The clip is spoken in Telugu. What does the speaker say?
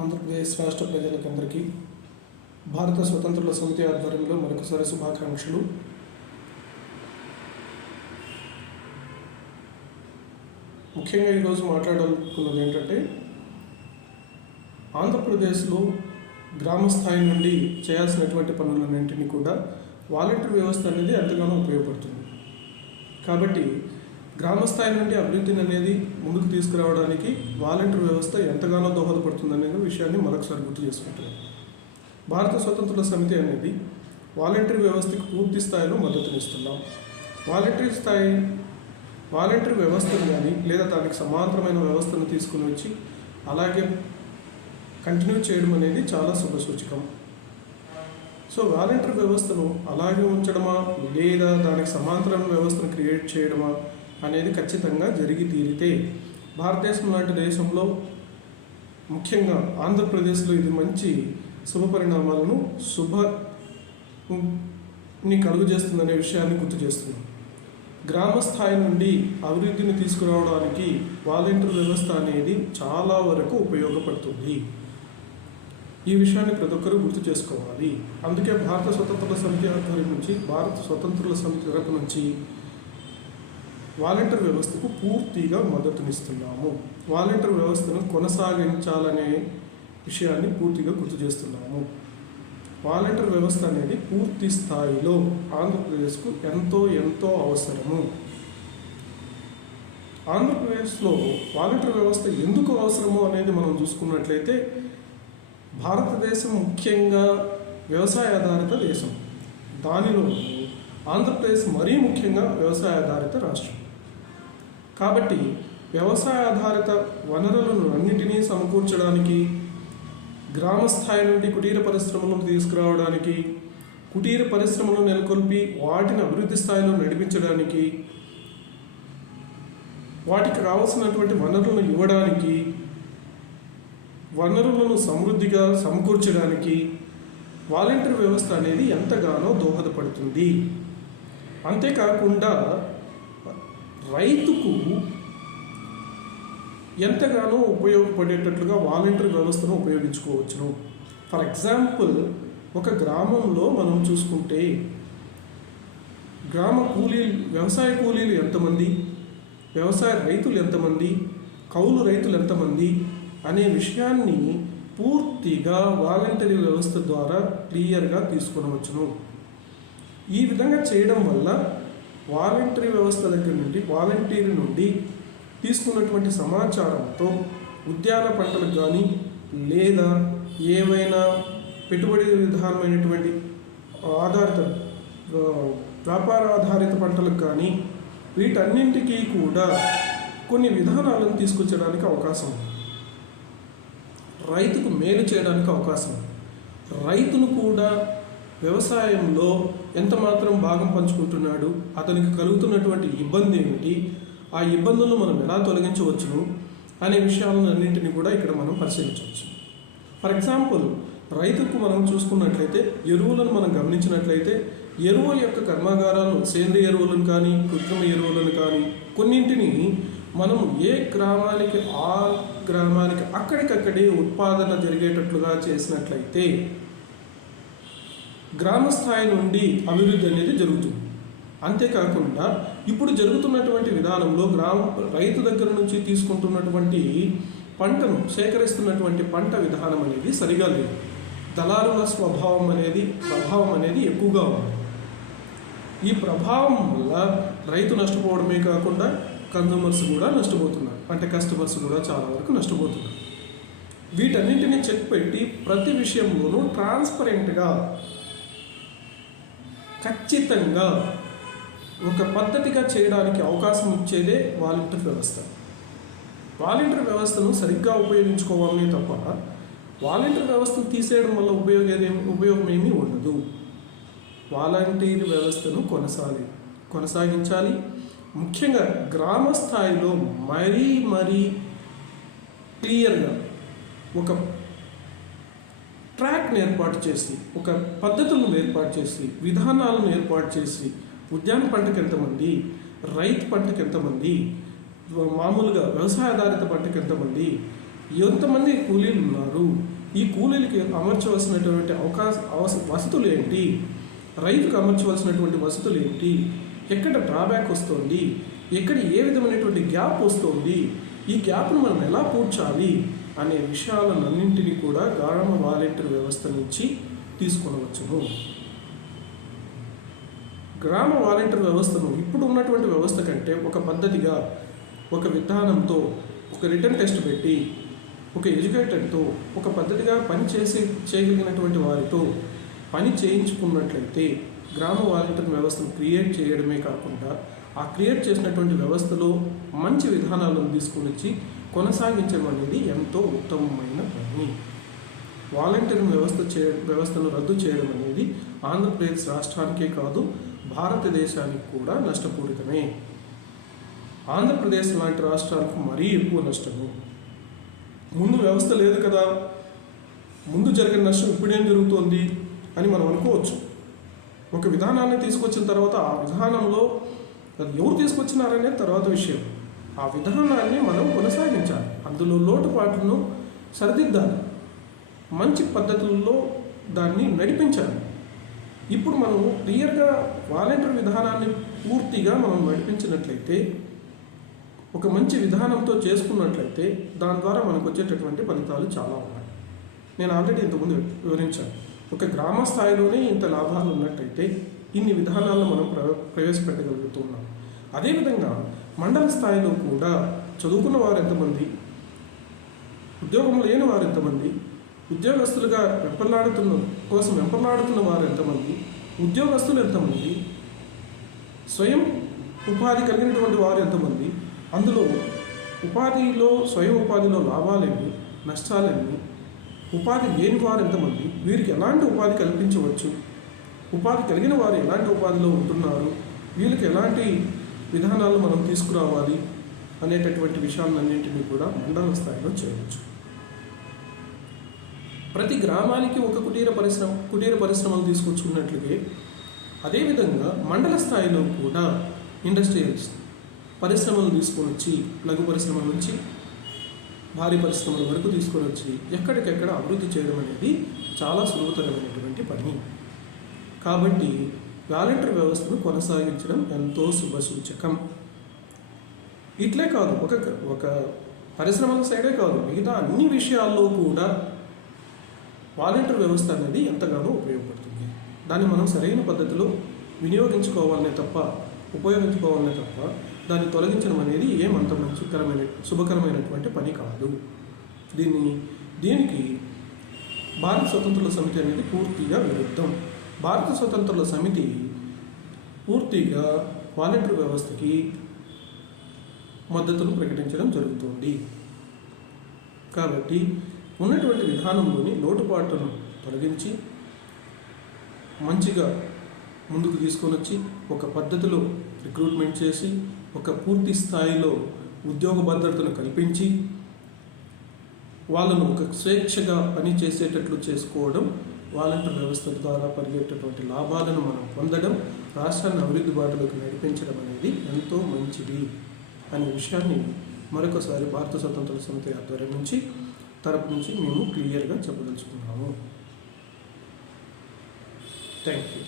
ఆంధ్రప్రదేశ్ రాష్ట్ర ప్రజలకందరికీ భారత స్వతంత్రుల సమితి ఆధ్వర్యంలో మరొకసారి శుభాకాంక్షలు. ముఖ్యంగా ఈరోజు మాట్లాడాలనుకున్నది ఏంటంటే, ఆంధ్రప్రదేశ్లో గ్రామ స్థాయి నుండి చేయాల్సినటువంటి పనులన్నింటినీ కూడా వాలంటీర్ వ్యవస్థ అనేది ఎంతగానో ఉపయోగపడుతుంది. కాబట్టి గ్రామ స్థాయి నుండి అభివృద్ధిని అనేది ముందుకు తీసుకురావడానికి వాలంటీర్ వ్యవస్థ ఎంతగానో దోహదపడుతుందనే విషయాన్ని మరొకసారి గుర్తు చేసుకుంటున్నాం. భారత స్వతంత్రుల సమితి అనేది వాలంటీర్ వ్యవస్థకి పూర్తి స్థాయిలో మద్దతునిస్తున్నాం. వాలంటీర్ వ్యవస్థను కానీ లేదా దానికి సమాంతరమైన వ్యవస్థను తీసుకుని వచ్చి అలాగే కంటిన్యూ చేయడం అనేది చాలా శుభసూచకం. సో వాలంటీర్ వ్యవస్థను అలాగే ఉంచడమా లేదా దానికి సమాంతరమైన వ్యవస్థను క్రియేట్ చేయడమా అనేది ఖచ్చితంగా జరిగి తీరితే భారతదేశం లాంటి దేశంలో, ముఖ్యంగా ఆంధ్రప్రదేశ్లో ఇది మంచి శుభ పరిణామాలను కలుగు చేస్తుందనే విషయాన్ని గుర్తు చేస్తున్నాం. గ్రామ స్థాయి నుండి అభివృద్ధిని తీసుకురావడానికి వాలంటీర్ వ్యవస్థ అనేది చాలా వరకు ఉపయోగపడుతుంది. ఈ విషయాన్ని ప్రతి ఒక్కరూ గుర్తు చేసుకోవాలి. అందుకే భారత స్వతంత్రుల సమితి ఆధ్వర్యం నుంచి, భారత స్వతంత్రుల సమితి తరపు నుంచి వాలంటీర్ వ్యవస్థకు పూర్తిగా మద్దతునిస్తున్నాము. వాలంటీర్ వ్యవస్థను కొనసాగించాలనే విషయాన్ని పూర్తిగా గుర్తు చేస్తున్నాము. వాలంటీర్ వ్యవస్థ అనేది పూర్తి స్థాయిలో ఆంధ్రప్రదేశ్కు ఎంతో అవసరము. ఆంధ్రప్రదేశ్లో వాలంటీర్ వ్యవస్థ ఎందుకు అవసరము అనేది మనం చూసుకున్నట్లయితే, భారతదేశం ముఖ్యంగా వ్యవసాయ ఆధారిత దేశం. దానిలో ఆంధ్రప్రదేశ్ మరీ ముఖ్యంగా వ్యవసాయ ఆధారిత రాష్ట్రం. కాబట్టి వ్యవసాయ ఆధారిత వనరులను అన్నిటినీ సమకూర్చడానికి, గ్రామ స్థాయి నుండి కుటీర పరిశ్రమలను తీసుకురావడానికి, కుటీర పరిశ్రమలను నెలకొల్పి వాటిని అభివృద్ధి స్థాయిలో నడిపించడానికి, వాటికి కావలసినటువంటి వనరులను ఇవ్వడానికి, వనరులను సమృద్ధిగా సమకూర్చడానికి వాలంటీర్ వ్యవస్థ అనేది ఎంతగానో దోహదపడుతుంది. అంతేకాకుండా రైతుకు ఎంతగానో ఉపయోగపడేటట్లుగా వాలంటీర్ వ్యవస్థను ఉపయోగించుకోవచ్చును. ఫర్ ఎగ్జాంపుల్, ఒక గ్రామంలో మనం చూసుకుంటే వ్యవసాయ కూలీలు ఎంతమంది, వ్యవసాయ రైతులు ఎంతమంది, కౌలు రైతులు ఎంతమంది అనే విషయాన్ని పూర్తిగా వాలంటరీ వ్యవస్థ ద్వారా క్లియర్గా తీసుకొనవచ్చును. ఈ విధంగా చేయడం వల్ల వాలంటరీ వ్యవస్థ దగ్గర నుండి, వాలంటీర్ నుండి తీసుకున్నటువంటి సమాచారంతో ఉద్యాన పంటలకు కానీ లేదా ఏవైనా పెట్టుబడి విధానమైనటువంటి వ్యాపార ఆధారిత పంటలకు కానీ వీటన్నింటికీ కూడా కొన్ని విధానాలను తీసుకొచ్చడానికి అవకాశం ఉంది. రైతుకు మేలు చేయడానికి అవకాశం ఉంది. రైతును కూడా వ్యవసాయంలో ఎంత మాత్రం భాగం పంచుకుంటున్నాడు, అతనికి కలుగుతున్నటువంటి ఇబ్బంది ఏమిటి, ఆ ఇబ్బందులను మనం ఎలా తొలగించవచ్చును అనే విషయాలన్నింటినీ కూడా ఇక్కడ మనం పరిశీలించవచ్చు. ఫర్ ఎగ్జాంపుల్, రైతుకు మనం చూసుకున్నట్లయితే, ఎరువులను మనం గమనించినట్లయితే, ఎరువుల యొక్క కర్మాగారాలను, సేంద్రియ ఎరువులను కానీ కృత్రిమ ఎరువులను కానీ కొన్నింటిని మనం ఏ గ్రామానికి ఆ గ్రామానికి అక్కడికక్కడే ఉత్పాదన జరిగేటట్లుగా చేసినట్లయితే గ్రామ స్థాయి నుండి అభివృద్ధి అనేది జరుగుతుంది. అంతేకాకుండా ఇప్పుడు జరుగుతున్నటువంటి విధానంలో రైతు దగ్గర నుంచి తీసుకుంటున్నటువంటి పంటను సేకరిస్తున్నటువంటి పంట విధానం అనేది సరిగా లేదు. దళారుల ప్రభావం అనేది ఎక్కువగా ఉంది. ఈ ప్రభావం వల్ల రైతు నష్టపోవడమే కాకుండా కన్జ్యూమర్స్ కూడా నష్టపోతున్నారు, అంటే కస్టమర్స్ కూడా చాలా వరకు నష్టపోతున్నారు. వీటన్నింటినీ చెక్ పెట్టి ప్రతి విషయంలోనూ ట్రాన్స్పరెంట్గా, ఖచ్చితంగా ఒక పద్ధతిగా చేయడానికి అవకాశం ఇచ్చేదే వాలంటీర్ వ్యవస్థ. వాలంటీర్ వ్యవస్థను సరిగ్గా ఉపయోగించుకోవాలనే తప్ప వాలంటీర్ వ్యవస్థను తీసేయడం వల్ల ఉపయోగం ఏమీ ఉండదు. వాలంటీర్ వ్యవస్థను కొనసాగించాలి. ముఖ్యంగా గ్రామ స్థాయిలో మరీ క్లియర్గా ఒక ట్రాక్ని ఏర్పాటు చేసి, ఒక పద్ధతులను ఏర్పాటు చేసి, విధానాలను ఏర్పాటు చేసి, ఉద్యాన పంటకు ఎంతమంది, రైతు పంటకు ఎంతమంది, మామూలుగా వ్యవసాయ ఆధారిత పంటకు ఎంతమంది కూలీలు ఉన్నారు, ఈ కూలీలకి అమర్చవలసినటువంటి వసతులు ఏంటి, రైతుకు అమర్చవలసినటువంటి వసతులు ఏంటి, ఎక్కడ డ్రాబ్యాక్ వస్తుంది, ఎక్కడ ఏ విధమైనటువంటి గ్యాప్ వస్తుంది, ఈ గ్యాప్ను మనం ఎలా పూడ్చాలి అనే విషయాలన్నింటినీ కూడా గ్రామ వాలంటీర్ వ్యవస్థ నుంచి తీసుకొనవచ్చును. గ్రామ వాలంటీర్ వ్యవస్థను ఇప్పుడు ఉన్నటువంటి వ్యవస్థ కంటే ఒక పద్ధతిగా, ఒక విధానంతో, ఒక రిటర్న్ టెస్ట్ పెట్టి, ఒక ఎడ్యుకేటెడ్తో ఒక పద్ధతిగా చేయగలిగినటువంటి వారితో పని చేయించుకున్నట్లయితే గ్రామ వాలంటీర్ వ్యవస్థను క్రియేట్ చేయడమే కాకుండా ఆ క్రియేట్ చేసినటువంటి వ్యవస్థలో మంచి విధానాలను తీసుకుని వచ్చి కొనసాగించడం అనేది ఎంతో ఉత్తమమైన పని. వాలంటీర్ వ్యవస్థను రద్దు చేయడం అనేది ఆంధ్రప్రదేశ్ రాష్ట్రానికే కాదు, భారతదేశానికి కూడా నష్టపూరితమే. ఆంధ్రప్రదేశ్ లాంటి రాష్ట్రాలకు మరీ ఎక్కువ నష్టము. ముందు వ్యవస్థ లేదు కదా, ముందు జరిగిన నష్టం ఇప్పుడేం జరుగుతోంది అని మనం అనుకోవచ్చు. ఒక విధానాన్ని తీసుకొచ్చిన తర్వాత ఆ విధానంలో అది ఎవరు తీసుకొచ్చినారనే తర్వాత విషయం. ఆ విధానాన్ని మనం కొనసాగించాలి, అందులో లోటుపాట్లను సరిదిద్దాలి, మంచి పద్ధతుల్లో దాన్ని నడిపించాలి. ఇప్పుడు మనం క్లియర్గా వాలంటీర్ విధానాన్ని పూర్తిగా మనం నడిపించినట్లయితే, ఒక మంచి విధానంతో చేసుకున్నట్లయితే దాని ద్వారా మనకు వచ్చేటటువంటి ఫలితాలు చాలా ఉన్నాయి. నేను ఆల్రెడీ ఇంతకుముందు వివరించాను. ఒక గ్రామ స్థాయిలోనే ఇంత లాభాలు ఉన్నట్టయితే ఇన్ని విధానాలను మనం ప్రవేశపెట్టగలుగుతున్నాం. అదేవిధంగా మండల స్థాయిలో కూడా చదువుకున్న వారు ఎంతమంది, ఉద్యోగం లేని వారు ఎంతమంది, ఉద్యోగస్తులుగా వెంపర్లాడుతున్న వారు ఎంతమంది, ఉద్యోగస్తులు ఎంతమంది, స్వయం ఉపాధి కలిగినటువంటి వారు ఎంతమంది, అందులో స్వయం ఉపాధిలో లాభాలేమి, నష్టాలేమి, ఉపాధి లేని వారు ఎంతమంది, వీరికి ఎలాంటి ఉపాధి కల్పించవచ్చు, ఉపాధి కలిగిన వారు ఎలాంటి ఉపాధిలో ఉంటున్నారు, వీళ్ళకి ఎలాంటి విధానాలు మనం తీసుకురావాలి అనేటటువంటి విషయాలన్నింటినీ కూడా మండల స్థాయిలో చేయవచ్చు. ప్రతి గ్రామానికి ఒక కుటీర పరిశ్రమలు తీసుకొచ్చుకున్నట్లుగే అదేవిధంగా మండల స్థాయిలో కూడా ఇండస్ట్రియల్స్ పరిశ్రమలు తీసుకొని వచ్చి, లఘు పరిశ్రమల నుంచి భారీ పరిశ్రమల వరకు తీసుకొని వచ్చి ఎక్కడికెక్కడ అభివృద్ధి చేయడం అనేది చాలా సులభతరమైనటువంటి పని. కాబట్టి వాలంటీర్ వ్యవస్థను కొనసాగించడం ఎంతో శుభసూచకం. ఇట్లే కాదు, ఒక పరిశ్రమల సైడే కాదు, మిగతా అన్ని విషయాల్లో కూడా వాలంటీర్ వ్యవస్థ అనేది ఎంతగానో ఉపయోగపడుతుంది. దాన్ని మనం సరైన పద్ధతిలో ఉపయోగించుకోవాలనే తప్ప దాన్ని తొలగించడం అనేది ఏమంత శుభకరమైనటువంటి పని కాదు. దీనికి భారత స్వతంత్రుల సమితి అనేది పూర్తిగా విరుద్ధం. భారత స్వతంత్రుల సమితి పూర్తిగా వాలంటీర్ వ్యవస్థకి మద్దతును ప్రకటించడం జరుగుతుంది. కాబట్టి ఉన్నటువంటి విధానంలోని లోటుపాట్లను తొలగించి మంచిగా ముందుకు తీసుకొని వచ్చి ఒక పద్ధతిలో రిక్రూట్మెంట్ చేసి ఒక పూర్తి స్థాయిలో ఉద్యోగ భద్రతను కల్పించి వాళ్ళను ఒక స్వేచ్ఛగా పని చేసేటట్లు చేసుకోవడం, వాలంటీర్ వ్యవస్థ ద్వారా కలిగేటటువంటి లాభాలను మనం పొందడం, రాష్ట్రాన్ని అభివృద్ధి బాటలోకి నడిపించడం అనేది ఎంతో మంచిది అనే విషయాన్ని మరొకసారి భారత స్వతంత్ర సమితి ఆధ్వర్యం తరపు నుంచి మేము క్లియర్గా చెప్పదలుచుకున్నాము. Thank you.